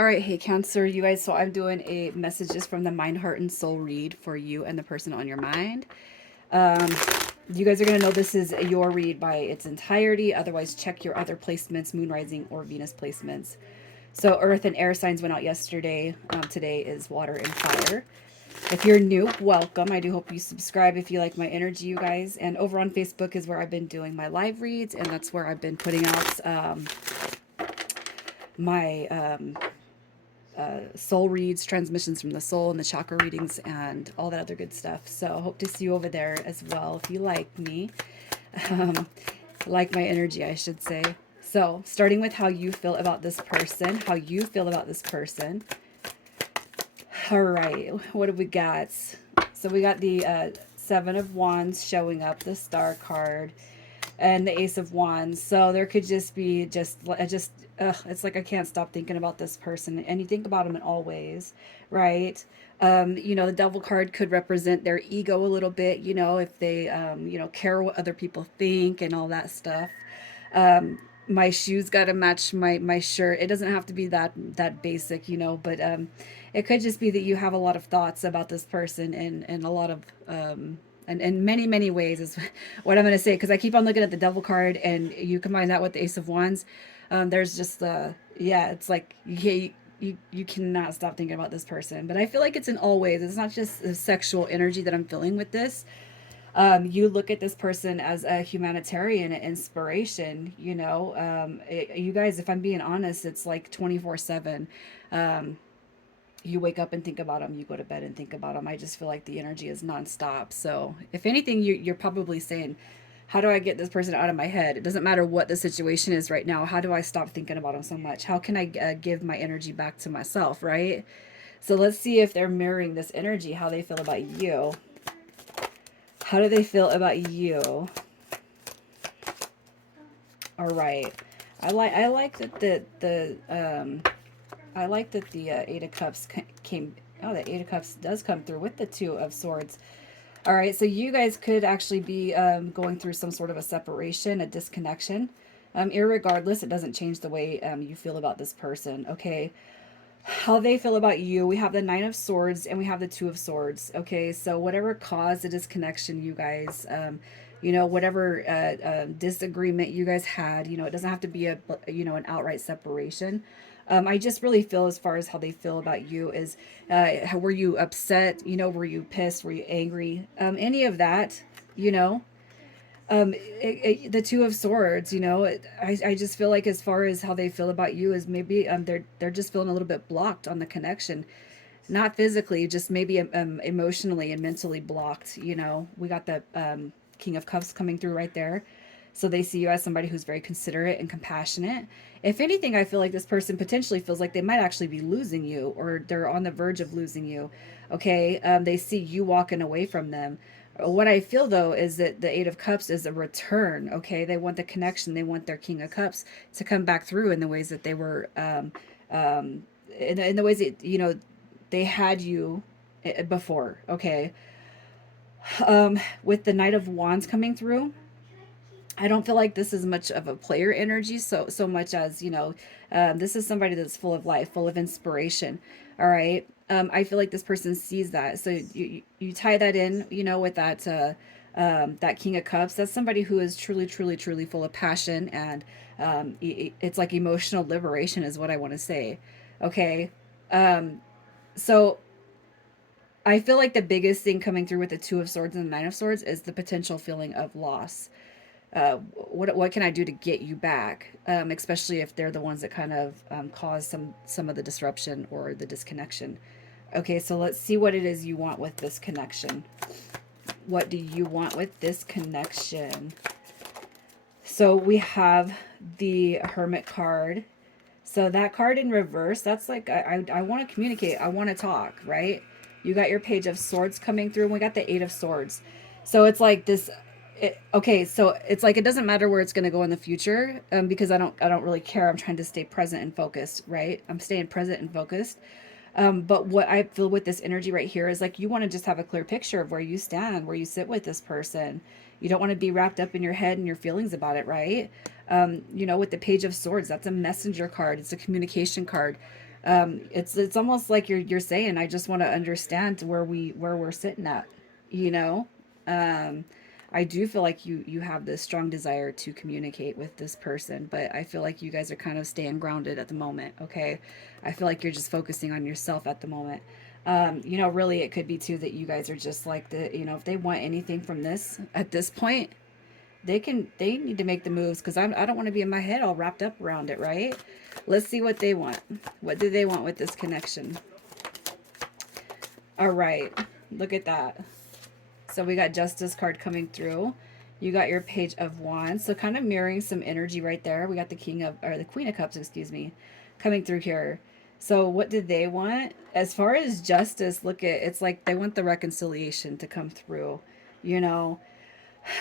All right, hey Cancer, you guys. So I'm doing a messages from the mind, heart, and soul read for you and the person on your mind. Um, you guys are gonna know this is your read by its entirety. Otherwise, check your other placements, Moon rising or Venus placements. So Earth and air signs went out yesterday. Today is water and fire. If you're new, welcome. I do hope you subscribe if you like my energy, you guys. And over on Facebook is where I've been doing my live reads, and that's where I've been putting out my soul reads, transmissions from the soul, and the chakra readings, and all that other good stuff. So I hope to see you over there as well if you like me. Um, like my energy, I should say. So, starting with how you feel about this person, how you feel about this person. All right, what have we got? So, we got the Seven of Wands showing up, the Star card, and the Ace of Wands. So there could just be it's like I can't stop thinking about this person, and you think about them in all ways, right? The Devil card could represent their ego a little bit, if they care what other people think and all that stuff. My shoes got to match my shirt. It doesn't have to be that basic, but it could just be that you have a lot of thoughts about this person, and a lot of and in many many ways is what I'm going to say, because I keep on looking at the Devil card, and you combine that with the Ace of Wands. There's just yeah, it's like you cannot stop thinking about this person. But I feel like it's in all ways. It's not just the sexual energy that I'm feeling with this. You look at this person as a humanitarian inspiration. You guys, if I'm being honest, it's like 24/7. Um, you wake up and think about them. You go to bed and think about them. I just feel like the energy is nonstop. So, if anything, you're probably saying, how do I get this person out of my head? It doesn't matter what the situation is right now. How do I stop thinking about them so much? How can I give my energy back to myself, right? So let's see if they're mirroring this energy, how they feel about you. How do they feel about you? All right. I like that the Eight of Cups came. Oh, the Eight of Cups does come through with the Two of Swords. All right, so you guys could actually be going through some sort of a separation, a disconnection. Irregardless, it doesn't change the way you feel about this person. Okay, how they feel about you. We have the Nine of Swords and we have the Two of Swords. Okay, so whatever caused the disconnection, you guys, whatever disagreement you guys had, it doesn't have to be an outright separation. I just really feel, as far as how they feel about you, is were you upset? Were you pissed? Were you angry? Any of that, you know the Two of Swords, I just feel like, as far as how they feel about you, is maybe they're just feeling a little bit blocked on the connection, not physically, just maybe emotionally and mentally blocked. We got the King of Cups coming through right there. So they see you as somebody who's very considerate and compassionate. If anything, I feel like this person potentially feels like they might actually be losing you, or they're on the verge of losing you. Okay, they see you walking away from them. What I feel, though, is that the Eight of Cups is a return. Okay, they want the connection. They want their King of Cups to come back through in the ways that they were, in the ways that they had you before. Okay, with the Knight of Wands coming through, I don't feel like this is much of a player energy, so much as this is somebody that's full of life, full of inspiration. All right, I feel like this person sees that. So you tie that in, with that King of Cups. That's somebody who is truly, truly, truly full of passion, and it's like emotional liberation is what I want to say. Okay, so I feel like the biggest thing coming through with the Two of Swords and the Nine of Swords is the potential feeling of loss. What can I do to get you back? Especially if they're the ones that kind of cause some of the disruption or the disconnection. Okay, so let's see what it is you want with this connection. What do you want with this connection? So we have the Hermit card. So that card in reverse, that's like, I want to communicate. I want to talk, right? You got your Page of Swords coming through, and we got the Eight of Swords. So it's like this. Okay, so it's like it doesn't matter where it's going to go in the future, because I don't really care. I'm trying to stay present and focused, right? I'm staying present and focused. But what I feel with this energy right here is like you want to just have a clear picture of where you stand, where you sit with this person. You don't want to be wrapped up in your head and your feelings about it, right? With the Page of Swords, that's a messenger card. It's a communication card. It's almost like you're saying, I just want to understand where we're sitting at, you know. Um, I do feel like you have this strong desire to communicate with this person, but I feel like you guys are kind of staying grounded at the moment. Okay, I feel like you're just focusing on yourself at the moment. You know, really, it could be too that you guys are just like if they want anything from this at this point, they need to make the moves because I don't want to be in my head all wrapped up around it, right? Let's see what they want. What do they want with this connection? All right, look at that. So we got Justice card coming through. You got your Page of Wands, so kind of mirroring some energy right there. We got the the Queen of Cups, excuse me, coming through here. So what did they want? As far as justice, look at it's like they want the reconciliation to come through. You know,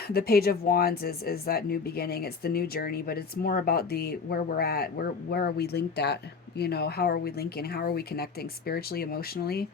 the Page of Wands is that new beginning. It's the new journey, but it's more about the where we're at. Where are we linked at? You know, how are we linking? How are we connecting spiritually, emotionally?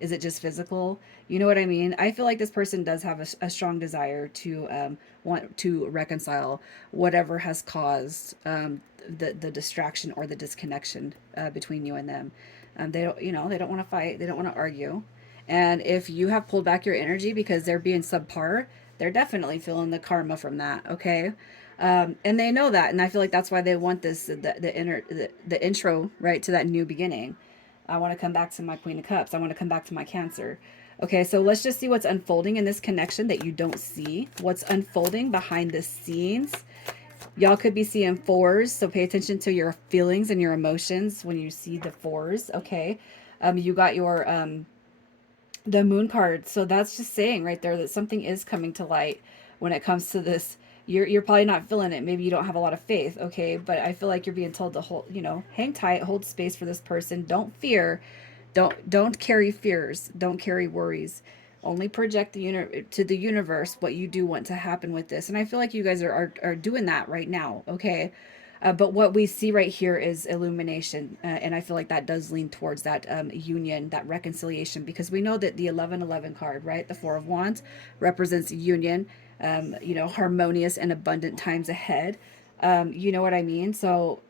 Is it just physical? You know what I mean? I feel like this person does have a strong desire to want to reconcile whatever has caused the distraction or the disconnection between you and them. They don't, you know, they don't want to fight. They don't want to argue. And if you have pulled back your energy because they're being subpar, they're definitely feeling the karma from that. Okay. And they know that. And I feel like that's why they want this, the intro, right, to that new beginning. I want to come back to my Queen of Cups. I want to come back to my Cancer. Okay, so let's just see what's unfolding in this connection that you don't see. What's unfolding behind the scenes. Y'all could be seeing fours, so pay attention to your feelings and your emotions when you see the fours. Okay, you got your the moon card, so that's just saying right there that something is coming to light when it comes to this. You're probably not feeling it. Maybe you don't have a lot of faith, okay? But I feel like you're being told to hold, hang tight, hold space for this person. Don't fear. Don't carry fears. Don't carry worries. Only project to the universe what you do want to happen with this. And I feel like you guys are doing that right now, okay? But what we see right here is illumination. And I feel like that does lean towards that union, that reconciliation, because we know that the 1111 card, right? The Four of Wands represents union, harmonious and abundant times ahead. You know what I mean? So,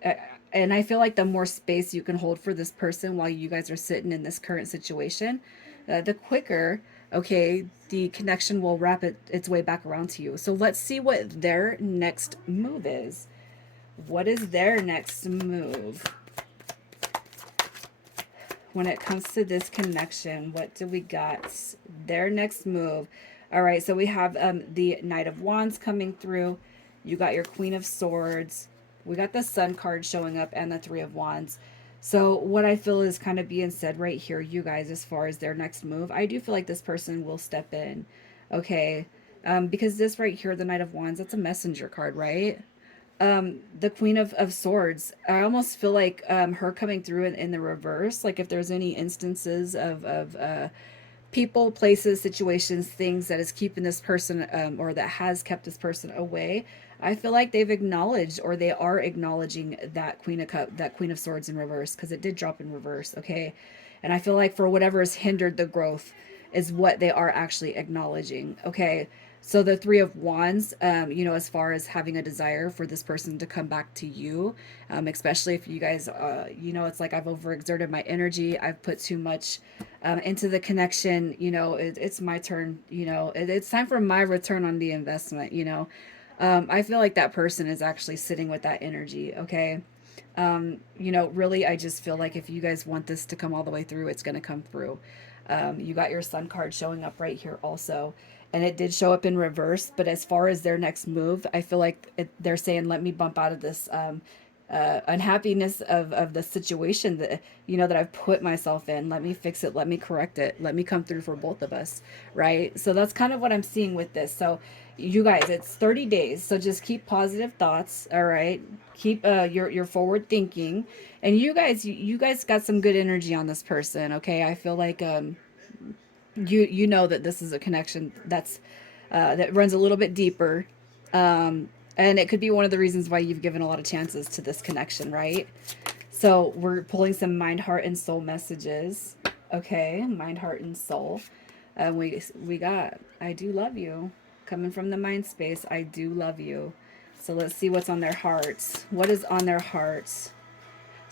and I feel like the more space you can hold for this person while you guys are sitting in this current situation, the quicker, okay, the connection will wrap its way back around to you. So let's see what their next move is. What is their next move? When it comes to this connection, what do we got? Their next move. All right, so we have the Knight of Wands coming through. You got your Queen of Swords. We got the Sun card showing up and the Three of Wands. So what I feel is kind of being said right here, you guys, as far as their next move, I do feel like this person will step in, okay? Because this right here, the Knight of Wands, that's a messenger card, right? The Queen of Swords, I almost feel like her coming through in the reverse, like if there's any instances of people, places, situations, things that is keeping this person or that has kept this person away, I feel like they've acknowledged or they are acknowledging that that Queen of Swords in reverse, because it did drop in reverse, okay? And I feel like for whatever has hindered the growth is what they are actually acknowledging, okay? So the Three of Wands, as far as having a desire for this person to come back to you, especially if you guys, it's like I've overexerted my energy, I've put too much into the connection, it's my turn, it's time for my return on the investment, I feel like that person is actually sitting with that energy, okay? Really, I just feel like if you guys want this to come all the way through, it's going to come through. You got your Sun card showing up right here also. And it did show up in reverse. But as far as their next move, I feel like they're saying, let me bump out of this unhappiness of the situation that I've put myself in. Let me fix it. Let me correct it. Let me come through for both of us. Right. So that's kind of what I'm seeing with this. So you guys, it's 30 days. So just keep positive thoughts. All right. Keep your forward thinking. And you guys got some good energy on this person. Okay. I feel like you know that this is a connection that runs a little bit deeper, and it could be one of the reasons why you've given a lot of chances to this connection, right? So we're pulling some mind, heart, and soul messages. Okay, mind, heart, and soul. We got I do love you coming from the mind space. I do love you. So let's see what's on their hearts. What is on their hearts?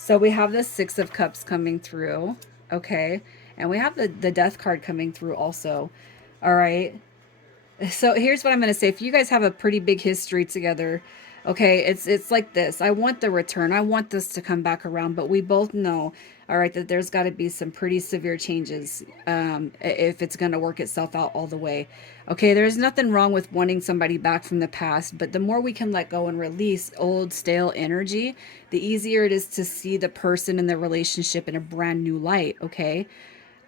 So we have the Six of Cups coming through, okay? And we have the Death card coming through also. All right. So here's what I'm going to say. If you guys have a pretty big history together, okay, it's like this. I want the return. I want this to come back around, but we both know, all right, that there's got to be some pretty severe changes if it's going to work itself out all the way. Okay, there's nothing wrong with wanting somebody back from the past, but the more we can let go and release old stale energy, the easier it is to see the person and the relationship in a brand new light, okay?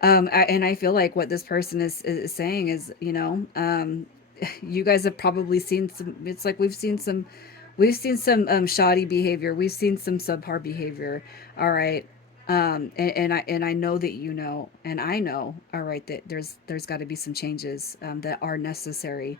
And I feel like what this person is saying is, you guys have probably seen some, it's like we've seen some shoddy behavior. We've seen some subpar behavior. All right. And I know that you know, and I know, all right, that there's got to be some changes that are necessary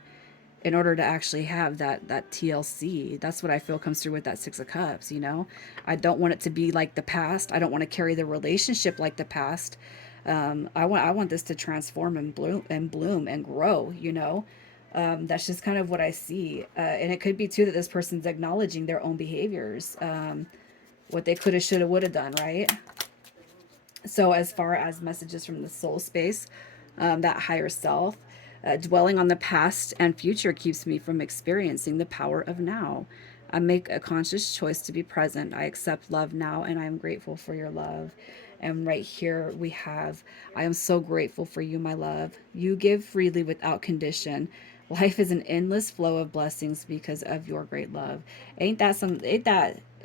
in order to actually have that TLC. That's what I feel comes through with that Six of Cups, you know? I don't want it to be like the past. I don't want to carry the relationship like the past. I want this to transform and bloom and grow, you know? That's just kind of what I see. And it could be too that this person's acknowledging their own behaviors, what they could have, should have, would have done, right? So, as far as messages from the soul space, that higher self, dwelling on the past and future keeps me from experiencing the power of now. I make a conscious choice to be present. I accept love now, and I am grateful for your love. And right here we have, I am so grateful for you, my love. You give freely without condition. Life is an endless flow of blessings because of your great love.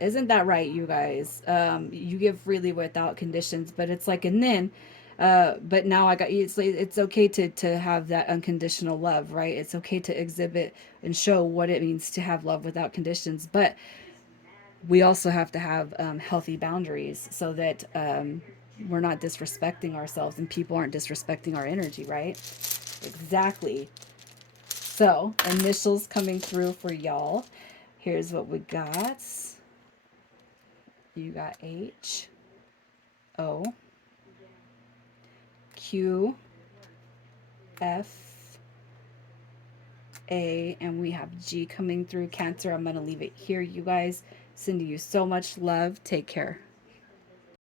Isn't that right, you guys? You give freely without conditions, but it's like, and then, but now I got you. It's okay to have that unconditional love, right? It's okay to exhibit and show what it means to have love without conditions, but we also have to have healthy boundaries so that we're not disrespecting ourselves and people aren't disrespecting our energy, right? Exactly. So, initials coming through for y'all. Here's what we got. You got H, O, Q, F, A, and we have G coming through. Cancer, I'm going to leave it here, you guys. Sending you so much love. Take care.